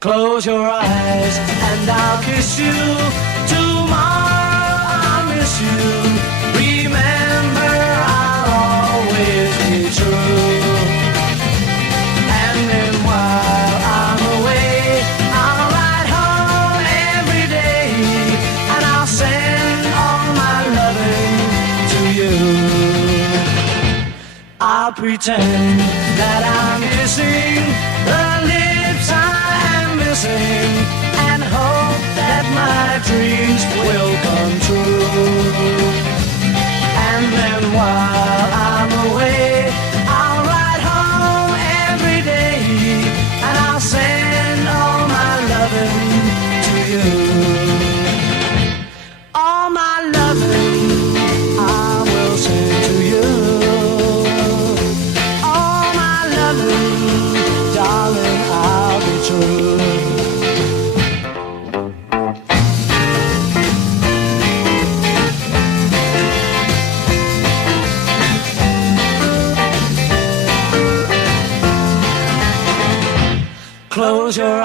Close your eyes and I'll kiss you. Tomorrow I'll miss you. Remember, I'll always be true. And then while I'm away, I'll ride home every day, and I'll send all my loving to you. I'll pretend that I'm kissing the lips I'm missing, and hope that my dreams will come true. And then while I'm away, I'll ride home every day, and I'll send all my loving to you. All my loving I will send to you. All my loving, darling, I'll be true. Close your